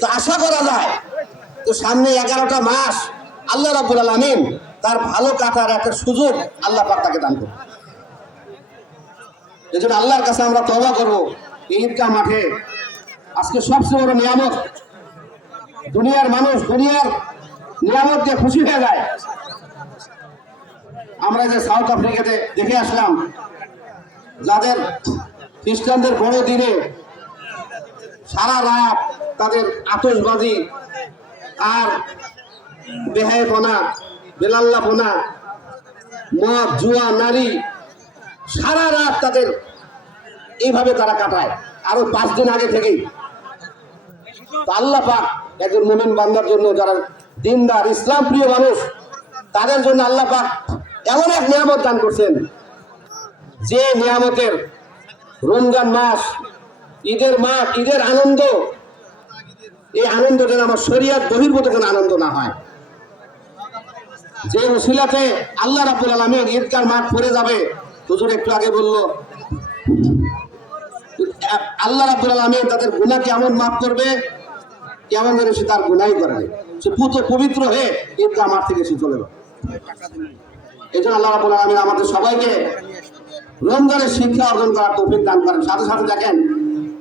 তো আশা করা যায় তো সামনে 11টা মাস আল্লাহ রাব্বুল আলামিন তার ভালো কাটার একটা সুযোগ আল্লাহ পাক তাকে দান করবে। এজন্য আল্লাহর কাছে আমরা তওবা করব। ঈদগাহ মাঠে আজকে সবচেয়ে বড় নিয়ামত, দুনিয়ার মানুষ দুনিয়ার নিয়ামত দিয়ে খুশি হয়ে যায়। আমরা যে সাউথ আফ্রিকাতে দেখে আসলাম, যাদের খ্রিস্টানদের বড় দিনে সারা রাত তাদের আতশবাজি আর বেহায়াপনা, বেলাল্লাপনা, মদ, জুয়া, নারী, সারা রাত তাদের এইভাবে তারা কাটায় আরো 5 দিন আগে থেকেই। আল্লাহ পাক একজন মুমিন বান্দার জন্য, যারা দিনদার ইসলাম প্রিয় মানুষ, তাদের জন্য আল্লাহ পাক এমন এক নিয়ামত দান করছেন, যে নিয়ামতের রমজান মাস, ঈদের মাস, ঈদের আনন্দ, এই আনন্দ যেন আমার শরীয়ত বহির্ভূত কোনো আনন্দ না হয়। যে উসিলাতে আল্লাহ রাব্বুল আলামিন ঈদগাহ মাঠ ভরে যাবে। হুজুর একটু আগে বলল, আল্লাহ রাব্বুল আলামিন তাদের গুনাহ কেমন মাফ করবে, কেমন করে সে তার গুনাহই করবে, সে পবিত্র হয়ে ঈদগাহ মাঠ থেকে সে চলে যাবে। এই জন্য আল্লাহ রাব্বুল আলামিন আমাদের সবাইকে রমজানের শিক্ষা অর্জন করার তৌফিক দান করেন। সাথে সাথে দেখেন